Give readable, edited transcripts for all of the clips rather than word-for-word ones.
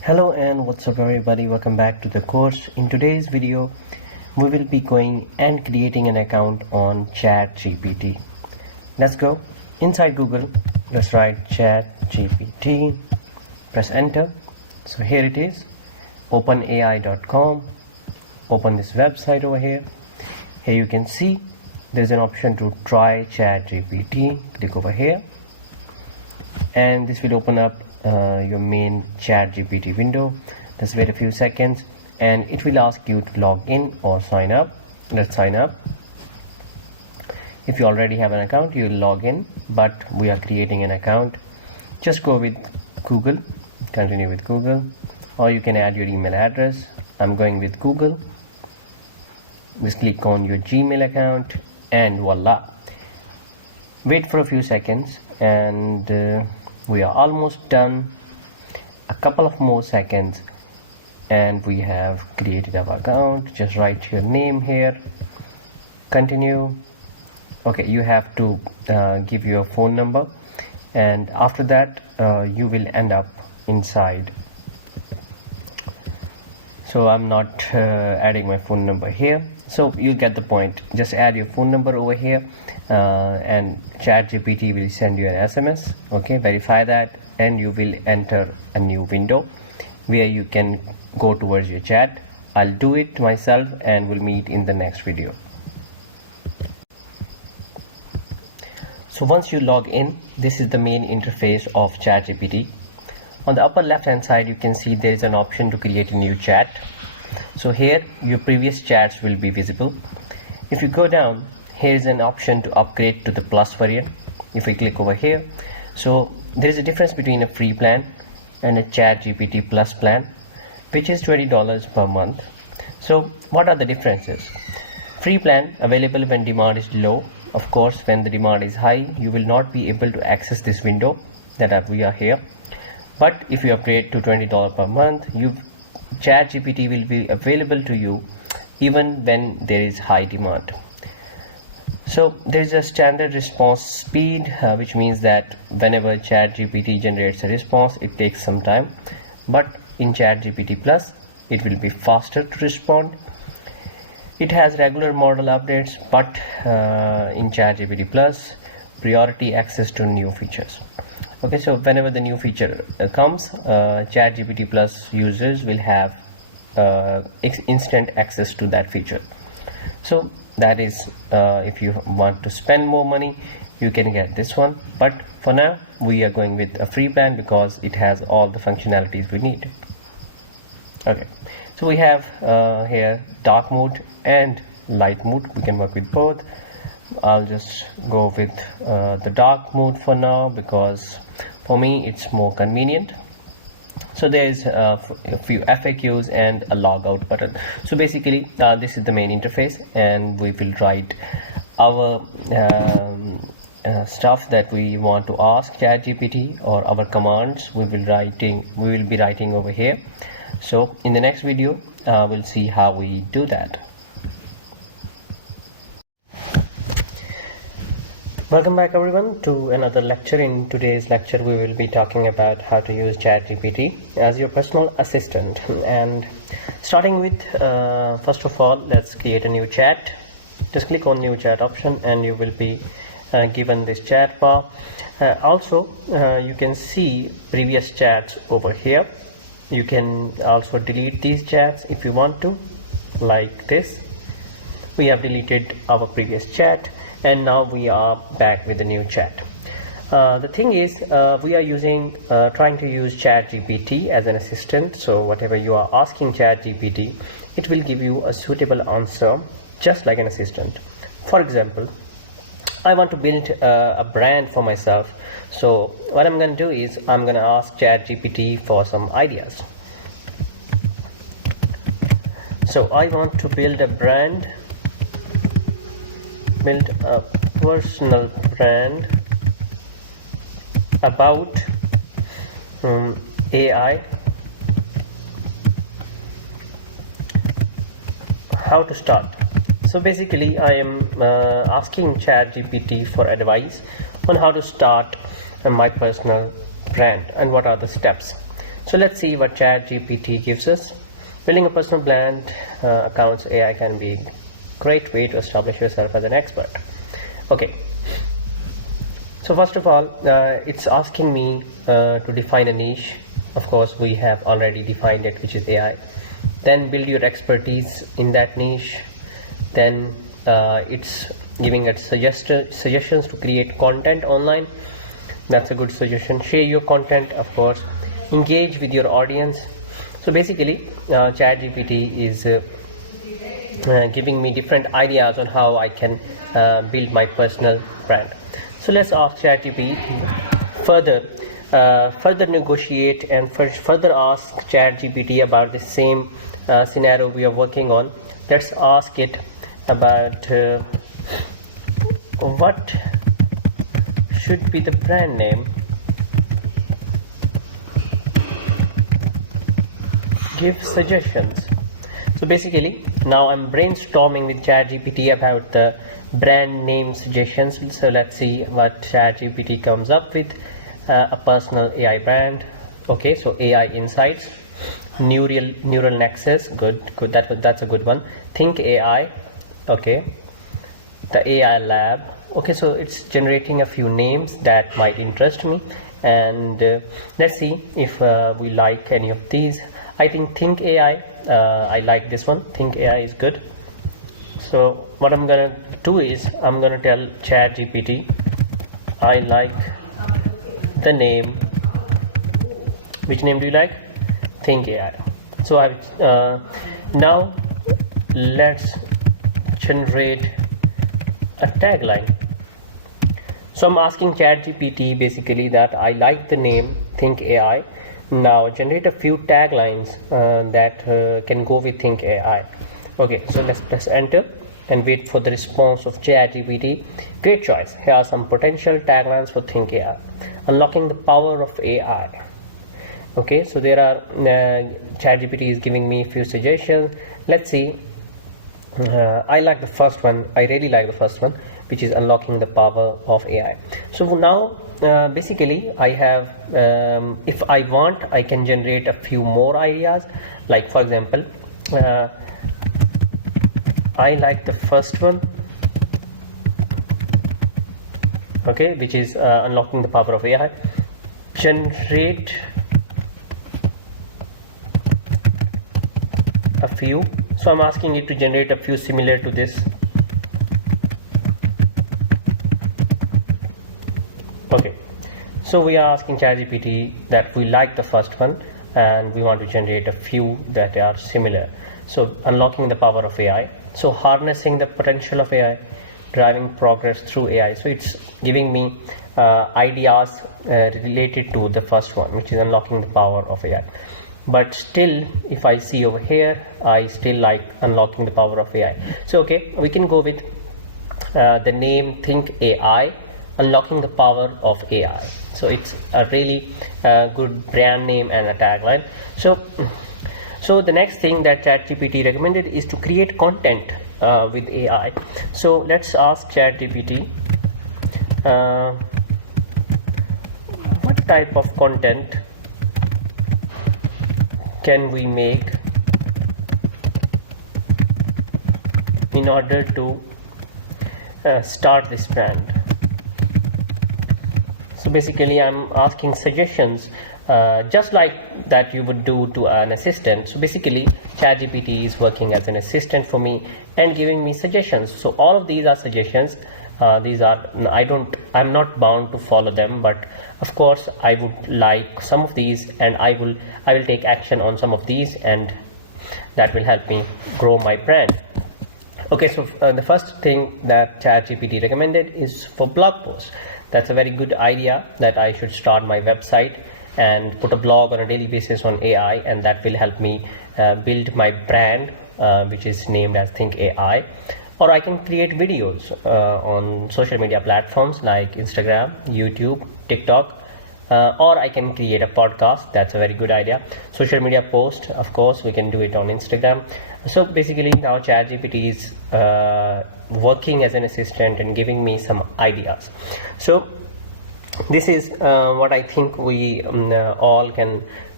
Hello and what's up everybody, welcome back to the course. In today's video we will be going and creating an account on ChatGPT. Let's go inside Google. Let's write ChatGPT, press enter. So here it is, openai.com. Open this website over here. Here you can see there's an option to try ChatGPT. Click over here and this will open up your main ChatGPT window. Just wait a few seconds and it will ask you to log in or sign up. Let's sign up. If you already have an account, you will log in, but we are creating an account. Just go with Google, continue with Google, or you can add your email address. I'm going with Google. Just click on your Gmail account and voila. Wait for a few seconds and we are almost done. A couple of more seconds and we have created our account. Just write your name here, continue. Okay, you have to give your phone number, and after that you will end up inside. So I'm not adding my phone number here, so you get the point. Just add your phone number over here and ChatGPT will send you an SMS. Okay, verify that and you will enter a new window where you can go towards your chat. I'll do it myself and we'll meet in the next video. So once you log in, this is the main interface of ChatGPT. On the upper left hand side you can see there is an option to create a new chat. So here your previous chats will be visible. If you go down, here is an option to upgrade to the plus variant. If we click over here, so there is a difference between a free plan and a ChatGPT plus plan, which is $20 per month. So what are the differences? Free plan available when demand is low. Of course, when the demand is high, you will not be able to access this window that we are here. But if you upgrade to $20 per month, ChatGPT will be available to you even when there is high demand. So there is a standard response speed, which means that whenever ChatGPT generates a response, it takes some time. But in ChatGPT Plus, it will be faster to respond. It has regular model updates, but in ChatGPT Plus, priority access to new features. Okay, so whenever the new feature comes, ChatGPT Plus users will have instant access to that feature. So that is, if you want to spend more money, you can get this one. But for now, we are going with a free plan because it has all the functionalities we need. Okay, so we have here dark mode and light mode. We can work with both. I'll just go with the dark mode for now because for me it's more convenient. So there is a few FAQs and a logout button. So basically this is the main interface, and we will write our stuff that we want to ask ChatGPT, or our commands we will be writing over here. So in the next video we'll see how we do that. Welcome back everyone to another lecture. In today's lecture we will be talking about how to use ChatGPT as your personal assistant. And starting with first of all, let's create a new chat. Just click on new chat option and you will be given this chat bar. Also you can see previous chats over here. You can also delete these chats if you want to, like this. We have deleted our previous chat and now we are back with the new chat. The thing is, we are trying to use ChatGPT as an assistant. So whatever you are asking ChatGPT, it will give you a suitable answer just like an assistant. For example, I want to build a brand for myself. So what I'm going to do is I'm going to ask ChatGPT for some ideas. So I want to build a personal brand about AI. How to start? So basically I am asking ChatGPT for advice on how to start my personal brand and what are the steps. So let's see what ChatGPT gives us. Building a personal brand accounts AI can be a great way to establish yourself as an expert. Okay, so first of all, it's asking me to define a niche. Of course, we have already defined it, which is AI. Then build your expertise in that niche. Then it's giving it suggestions to create content online. That's a good suggestion. Share your content, of course. Engage with your audience. So basically, ChatGPT is giving me different ideas on how I can build my personal brand. So let's ask ChatGPT further negotiate and further ask ChatGPT about the same scenario we are working on. Let's ask it about what should be the brand name. Give suggestions. So basically, now I'm brainstorming with ChatGPT about the brand name suggestions. So let's see what ChatGPT comes up with. A personal AI brand. Okay, so AI insights, neural nexus. Good. That's a good one. Think AI. Okay, the AI lab. Okay, so it's generating a few names that might interest me, and let's see if we like any of these. I think AI, I like this one. Think AI is good. So what I'm gonna do is I'm gonna tell ChatGPT I like the name. Which name do you like? Think AI. So now let's generate a tagline. So I'm asking ChatGPT basically that I like the name Think AI. Now generate a few taglines that can go with Think AI. Okay, so let's press enter and wait for the response of ChatGPT. Great choice. Here are some potential taglines for Think AI. Unlocking the power of AI. Okay, so there are ChatGPT is giving me a few suggestions. Let's see. I like the first one. I really like the first one, which is unlocking the power of AI. So now basically I have if I want, I can generate a few more ideas. Like for example, I like the first one, okay, which is unlocking the power of AI. Generate a few. So I'm asking it to generate a few similar to this. Okay, so we are asking ChatGPT that we like the first one and we want to generate a few that are similar. So unlocking the power of AI. So harnessing the potential of AI, driving progress through AI. So it's giving me ideas related to the first one, which is unlocking the power of AI. But still, if I see over here, I still like unlocking the power of AI. So okay, we can go with the name Think AI, unlocking the power of AI. So it's a really good brand name and a tagline. So the next thing that ChatGPT recommended is to create content with AI. So let's ask ChatGPT what type of content can we make in order to start this brand. So basically I'm asking suggestions just like that you would do to an assistant. So basically ChatGPT is working as an assistant for me and giving me suggestions. So all of these are suggestions. These are I'm not bound to follow them, but of course I would like some of these, and I will take action on some of these, and that will help me grow my brand. Okay, so the first thing that ChatGPT recommended is for blog posts. That's a very good idea, that I should start my website and put a blog on a daily basis on AI, and that will help me build my brand, which is named as Think AI. Or I can create videos on social media platforms like Instagram, YouTube, TikTok, or I can create a podcast. That's a very good idea. Social media post, of course, we can do it on Instagram. So basically now ChatGPT is working as an assistant and giving me some ideas. So this is what I think we all can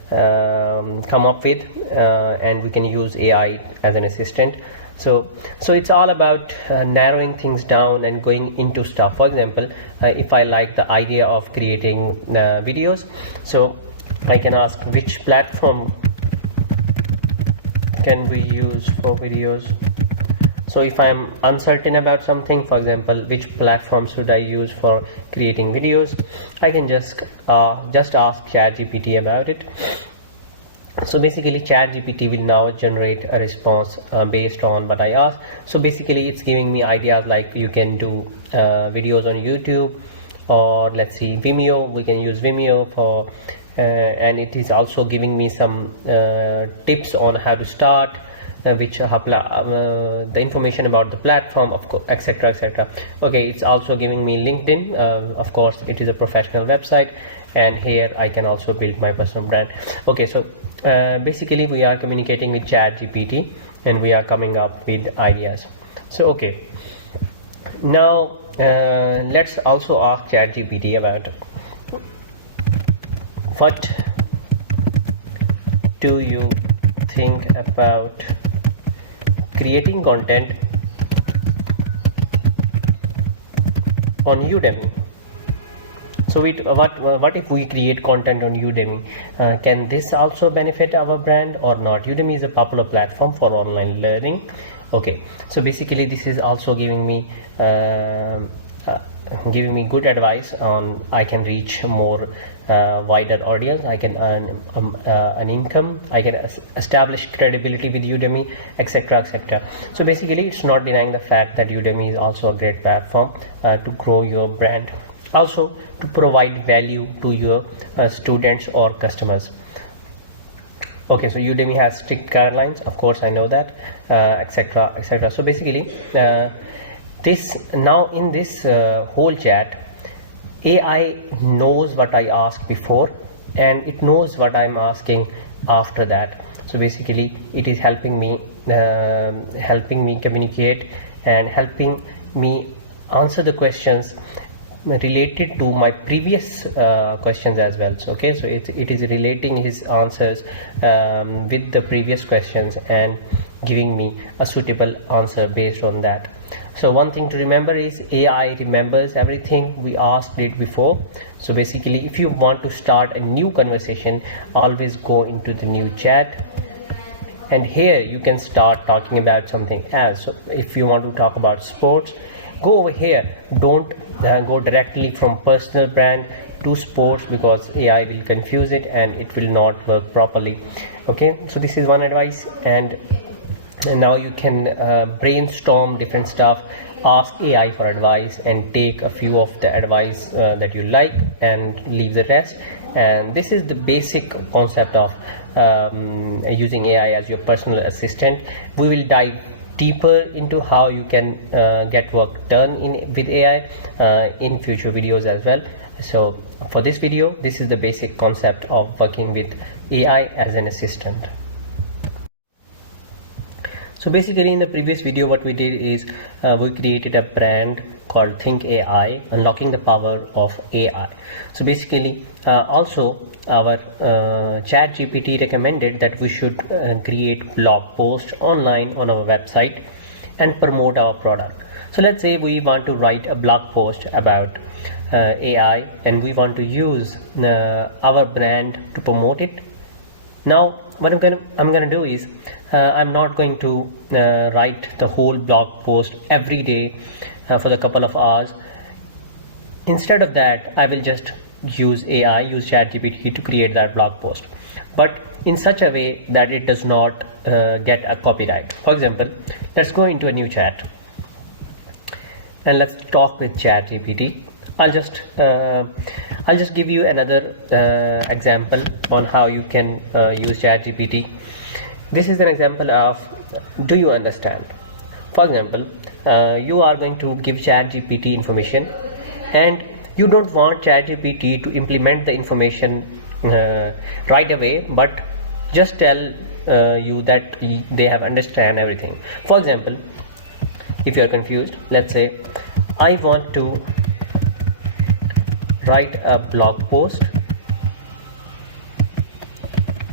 come up with, and we can use AI as an assistant. So it's all about narrowing things down and going into stuff. For example, if I like the idea of creating videos, so I can ask which platform can we use for videos. So if I'm uncertain about something, for example, which platform should I use for creating videos, I can just ask ChatGPT about it. So basically ChatGPT will now generate a response based on what I ask. So basically it's giving me ideas like you can do videos on YouTube, or let's see, Vimeo. We can use Vimeo for and it is also giving me some tips on how to start, the information about the platform, of course, etc, etc. Okay, it's also giving me LinkedIn. Of course it is a professional website, and here I can also build my personal brand. Okay, so basically we are communicating with ChatGPT and we are coming up with ideas. So okay, now let's also ask ChatGPT about what do you think about creating content on Udemy. So what if we create content on Udemy? Can this also benefit our brand or not? Udemy is a popular platform for online learning. Okay, so basically this is also giving me good advice on I can reach more wider audience, I can earn an income, I can establish credibility with Udemy, etc, etc. So basically it's not denying the fact that Udemy is also a great platform to grow your brand, also to provide value to your students or customers. Okay, so Udemy has strict guidelines, of course I know that, etc, etc. So basically in this whole chat, AI knows what I asked before and it knows what I'm asking after that. So basically it is helping me communicate and helping me answer the questions related to my previous questions as well. So okay, so it is relating his answers with the previous questions and giving me a suitable answer based on that. So one thing to remember is AI remembers everything we asked it before. So basically if you want to start a new conversation, always go into the new chat, and here you can start talking about something else. So if you want to talk about sports, go over here. Don't go directly from personal brand to sports, because AI will confuse it and it will not work properly. Okay, so this is one advice, and now you can brainstorm different stuff, ask AI for advice and take a few of the advice that you like and leave the rest. And this is the basic concept of using AI as your personal assistant. We will dive deeper into how you can get work done with AI in future videos as well. So for this video, this is the basic concept of working with AI as an assistant. So basically in the previous video what we did is we created a brand called Think AI, unlocking the power of AI. So basically also our ChatGPT recommended that we should create blog posts online on our website and promote our product. So let's say we want to write a blog post about AI and we want to use our brand to promote it. Now what I'm gonna do is I'm not going to write the whole blog post every day for the couple of hours. Instead of that, I will just use ChatGPT to create that blog post, but in such a way that it does not get a copyright. For example, let's go into a new chat and let's talk with ChatGPT. I'll just give you another example on how you can use ChatGPT. This is an example of do you understand. For example, you are going to give ChatGPT information and you don't want ChatGPT to implement the information right away, but just tell you that they have understand everything. For example, if you are confused, let's say I want to write a blog post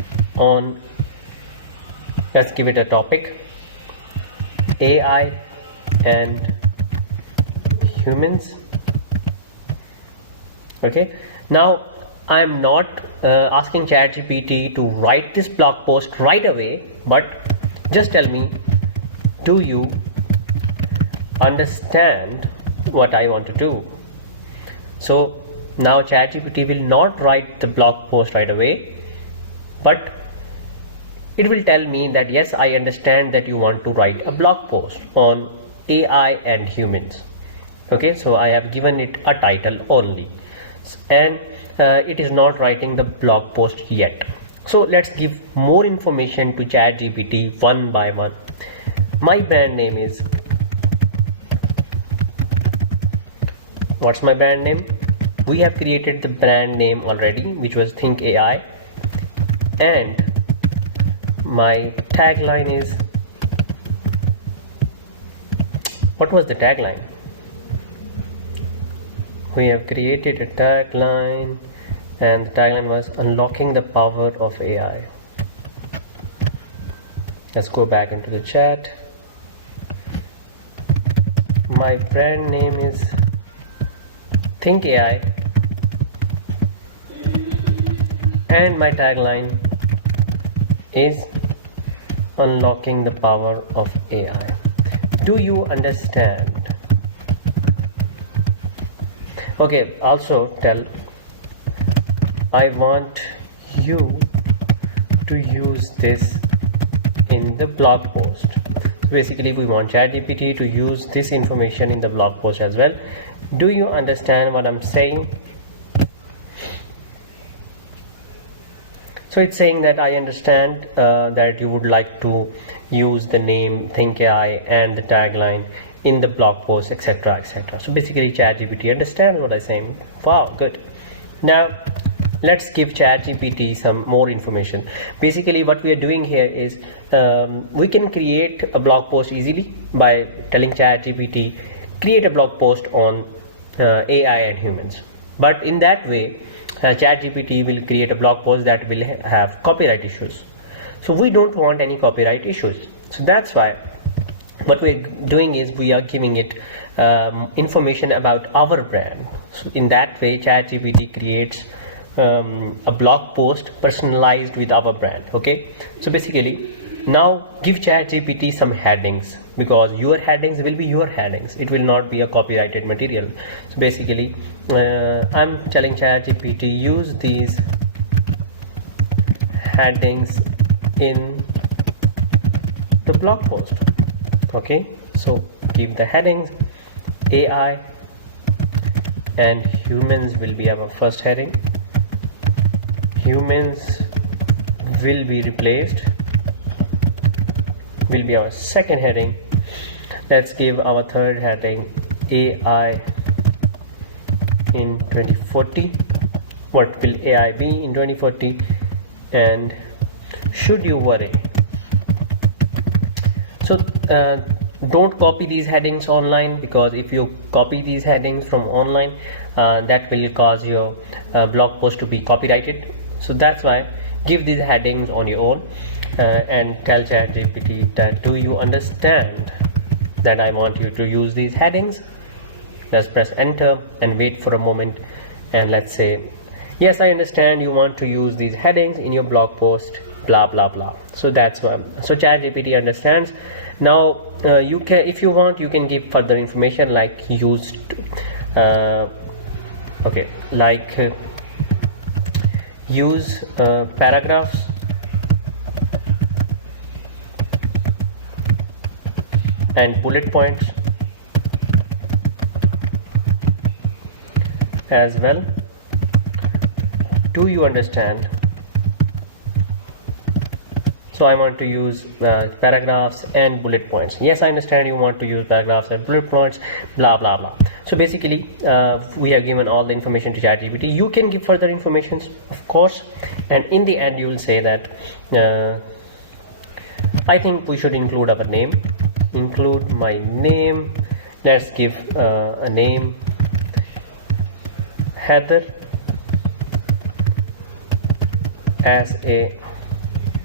on, let's give it a topic, AI and humans. Okay, now I'm not asking ChatGPT to write this blog post right away, but just tell me, do you understand what I want to do? So now ChatGPT will not write the blog post right away, but it will tell me that yes, I understand that you want to write a blog post on AI and humans. Okay, so I have given it a title only, and it is not writing the blog post yet. So let's give more information to ChatGPT one by one. My brand name is, what's my brand name? We have created the brand name already, which was Think AI, and my tagline is, what was the tagline? We have created a tagline, and the tagline was unlocking the power of AI. Let's go back into the chat. My brand name is Think AI, and my tagline is unlocking the power of AI. Do you understand? Okay, also tell, I want you to use this in the blog post. So basically we want ChatGPT to use this information in the blog post as well. Do you understand what I'm saying? So it's saying that I understand that you would like to use the name Think AI and the tagline in the blog post, etc., etc. So basically ChatGPT understands what I'm saying. Wow, good. Now let's give ChatGPT some more information. Basically what we are doing here is we can create a blog post easily by telling ChatGPT create a blog post on AI and humans, but in that way ChatGPT will create a blog post that will have copyright issues. So we don't want any copyright issues. So that's why what we're doing is we are giving it information about our brand. So in that way ChatGPT creates a blog post personalized with our brand. Okay, so basically now give ChatGPT some headings, because your headings will be your headings, it will not be a copyrighted material. So basically I'm telling ChatGPT use these headings in the blog post. Okay, so give the headings, AI and humans will be our first heading, humans will be replaced, will be our second heading. Let's give our third heading AI in 2040. What will AI be in 2040? And should you worry? So don't copy these headings online, because if you copy these headings from online that will cause your blog post to be copyrighted. So that's why give these headings on your own and tell ChatGPT that do you understand that I want you to use these headings. Let's press enter and wait for a moment, and let's say yes, I understand you want to use these headings in your blog post, blah blah blah. So that's why, so ChatGPT understands. Now you can, if you want, you can give further information like used okay, like use paragraphs and bullet points as well. Do you understand? So I want to use paragraphs and bullet points. Yes, I understand you want to use paragraphs and bullet points, blah blah blah. So basically we have given all the information to ChatGPT. You can give further information, of course, and in the end you will say that I think we should include our name, include my name. Let's give a name, Heather, as a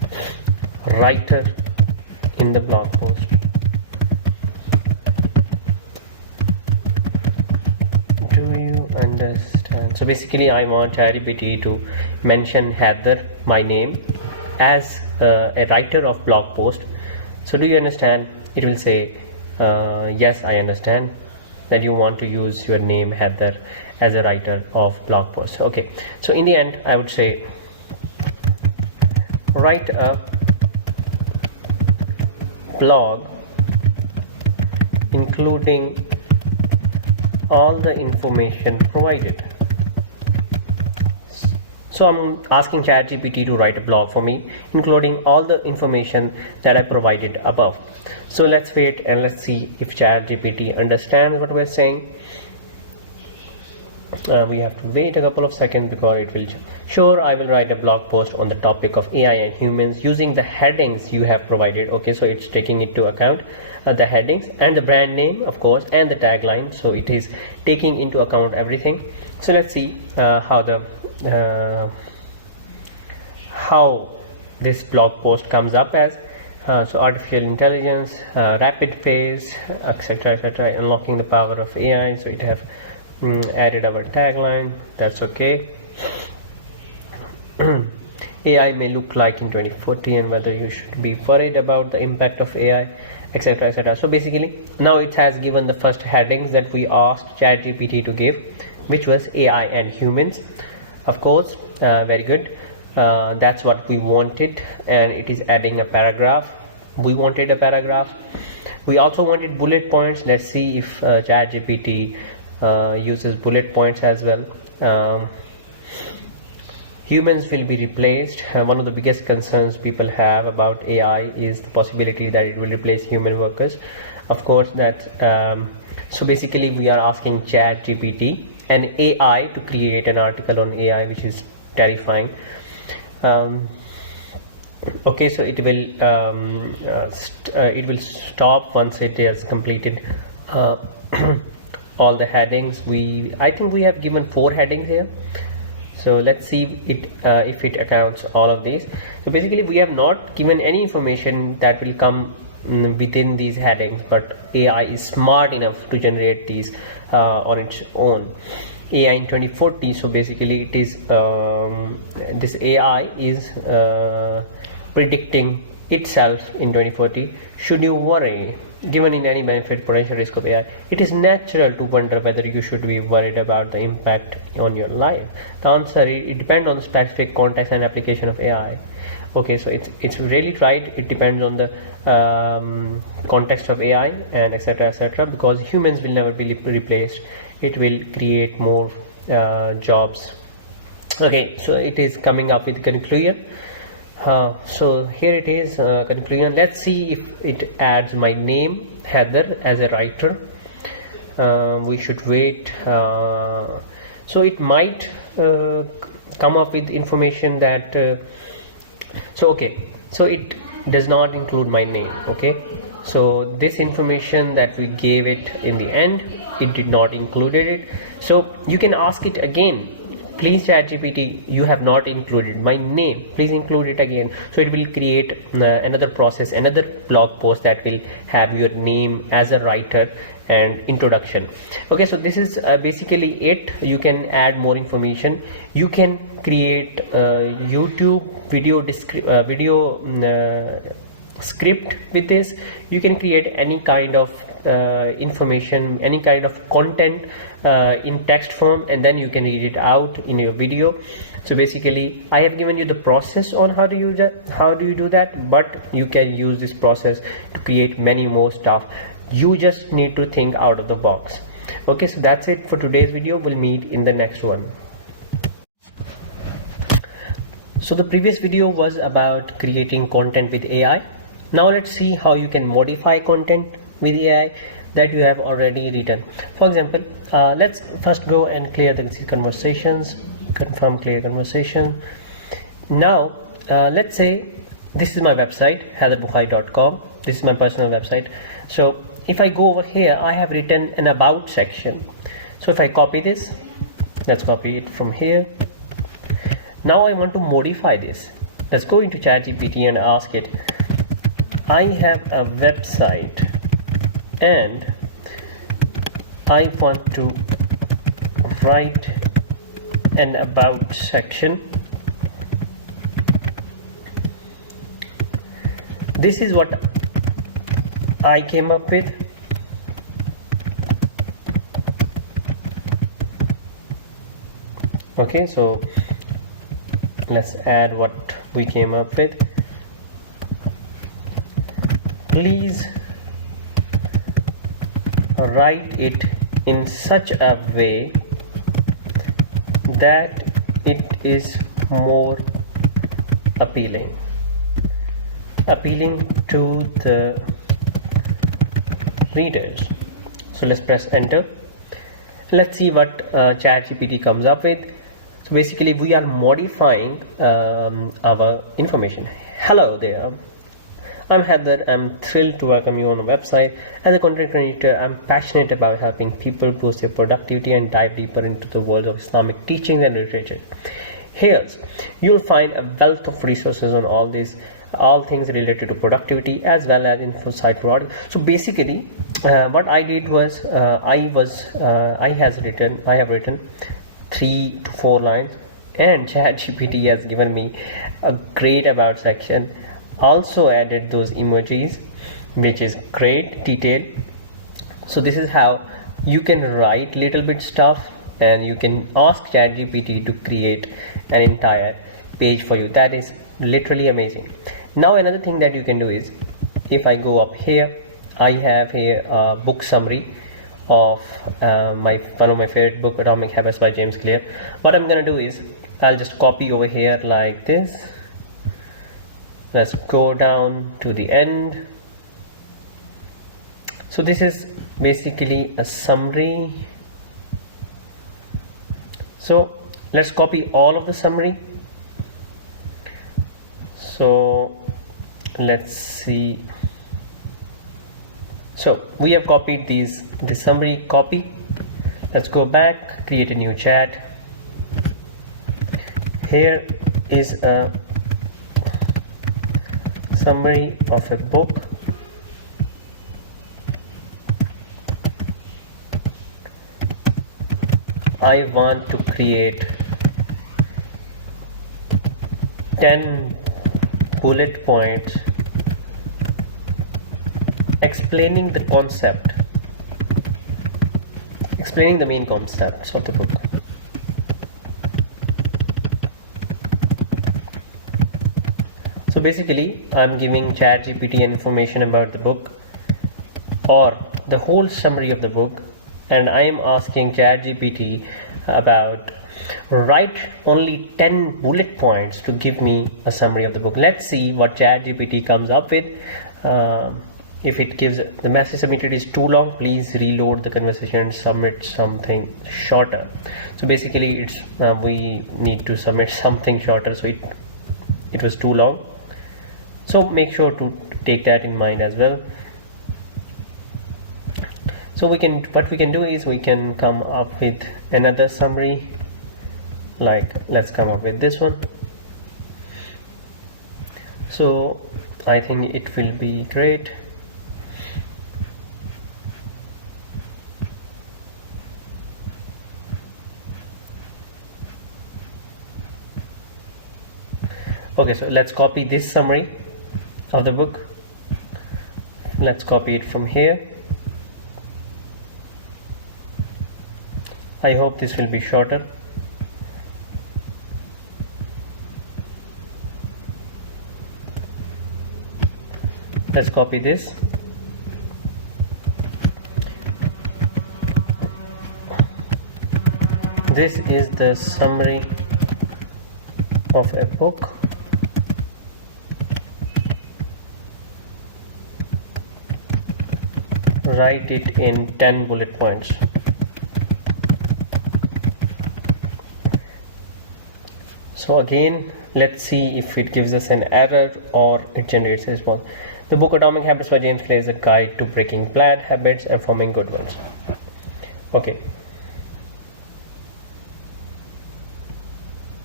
writer in the blog post. Do you understand? So basically I want ChatGPT to mention Heather, my name, as a writer of blog post. So do you understand? It will say yes, I understand that you want to use your name Heather as a writer of blog post. Okay, so in the end I would say write a blog including all the information provided. So I'm asking ChatGPT to write a blog for me including all the information that I provided above. So let's wait and let's see if ChatGPT understands what we're saying. We have to wait a couple of seconds because it will. Sure, I will write a blog post on the topic of AI and humans using the headings you have provided. Okay, so it's taking into account the headings and the brand name, of course, and the tagline. So it is taking into account everything. So let's see how this blog post comes up as. So artificial intelligence, rapid phase, etc., etc., unlocking the power of AI. So it have added our tagline. That's okay. AI may look like in 2040 and whether you should be worried about the impact of AI, etc., etc. So basically now it has given the first headings that we asked ChatGPT to give, which was AI and humans. Of course, very good. That's what we wanted, and it is adding a paragraph. We wanted a paragraph. We also wanted bullet points. Let's see if ChatGPT uses bullet points as well. Humans will be replaced. One of the biggest concerns people have about AI is the possibility that it will replace human workers. Of course, so basically we are asking ChatGPT and AI to create an article on AI, which is terrifying. Okay, so it will stop once it has completed all the headings. I think we have given 4 headings here. So let's see if it accounts all of these. So basically we have not given any information that will come within these headings, but AI is smart enough to generate these on its own. AI in 2040. So basically it is this AI is predicting itself in 2040. Should you worry? Given in any benefit potential risk of AI, it is natural to wonder whether you should be worried about the impact on your life. The answer is it depends on the specific context and application of AI. Okay, so it's really right. It depends on the context of AI and etc., etc., because humans will never be replaced. It will create more jobs. Okay, so it is coming up with conclusion. So here it is, conclusion. Let's see if it adds my name Heather as a writer. We should wait. So it might come up with information that okay, so it does not include my name. Okay, so this information that we gave it in the end, it did not include it. So you can ask it again, please ChatGPT, you have not included my name, please include it again. So it will create another process, another blog post that will have your name as a writer and introduction. Okay, so this is basically it. You can add more information. You can create YouTube video script with this. You can create any kind of information, any kind of content in text form, and then you can read it out in your video. So basically I have given you the process on how do you do that, but you can use this process to create many more stuff. You just need to think out of the box. Okay, so that's it for today's video. We'll meet in the next one. So the previous video was about creating content with AI. Now let's see how you can modify content with AI that you have already written. For example, let's first go and clear the conversations, confirm clear conversation. Now let's say this is my website, heatherbukhari.com. This is my personal website. So if I go over here, I have written an about section. So if I copy this, let's copy it from here. Now I want to modify this. Let's go into ChatGPT and ask it, I have a website and I want to write an about section. This is what I came up with. Okay, so let's add what we came up with. Please write it in such a way that it is more appealing to the readers. So let's press enter. Let's see what ChatGPT comes up with. So basically we are modifying our information. Hello there, I'm Heather. I'm thrilled to welcome you on the website. As a content creator, I'm passionate about helping people boost their productivity and dive deeper into the world of Islamic teachings and literature. Here, you'll find a wealth of resources on all things related to productivity as well as insight for audience. So basically, what I did was I have written 3 to 4 lines, and ChatGPT has given me a great about section. Also added those emojis, which is great detail. So this is how you can write little bit stuff, and you can ask ChatGPT to create an entire page for you. That is literally amazing. Now another thing that you can do is, if I go up here, I have here a book summary of one of my favorite book, Atomic Habits by James Clear. What I'm gonna do is I'll just copy over here like this. Let's go down to the end. So this is basically a summary. So let's copy all of the summary. So let's see. So we have copied the summary copy. Let's go back, create a new chat. Here is a summary of a book. I want to create 10 bullet points explaining the main concepts of the book. So basically I'm giving ChatGPT information about the book or the whole summary of the book, and I am asking ChatGPT about write only 10 bullet points to give me a summary of the book. Let's see what ChatGPT comes up with. If it gives the message submitted is too long, please reload the conversation and submit something shorter. So basically it's we need to submit something shorter, so it was too long. So make sure to take that in mind as well. So what we can do is we can come up with another summary, like let's come up with this one. So I think it will be great. Okay, so let's copy this summary of the book. Let's copy it from here. I hope this will be shorter. Let's copy this. This is the summary of a book. Write it in 10 bullet points. So again, let's see if it gives us an error or it generates a response. The book Atomic Habits by James Clear is a guide to breaking bad habits and forming good ones. Okay.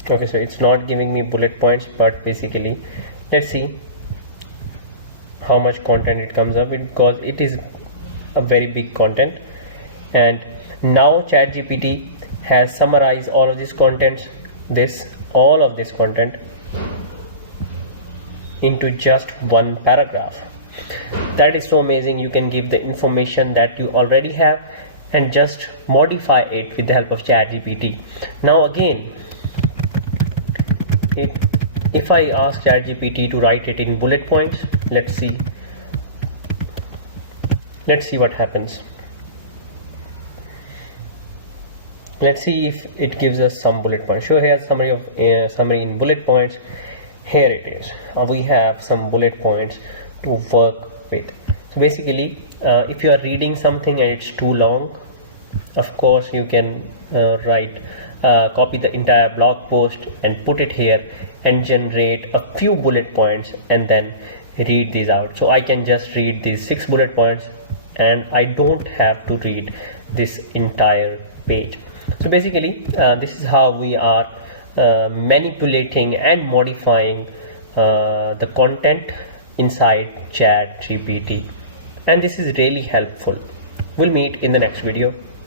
Okay, so it's not giving me bullet points, but basically let's see how much content it comes up with, because it is a very big content. And now ChatGPT has summarized all of this content, all of this content into just one paragraph. That is so amazing. You can give the information that you already have and just modify it with the help of ChatGPT. Now again, if I ask ChatGPT to write it in bullet points, let's see what happens. Let's see if it gives us some bullet points. So here's summary in bullet points. Here it is. We have some bullet points to work with. So basically, if you are reading something and it's too long, of course you can copy the entire blog post and put it here and generate a few bullet points and then read these out. So I can just read these 6 bullet points and I don't have to read this entire page. So basically this is how we are manipulating and modifying the content inside ChatGPT, and this is really helpful. We'll meet in the next video.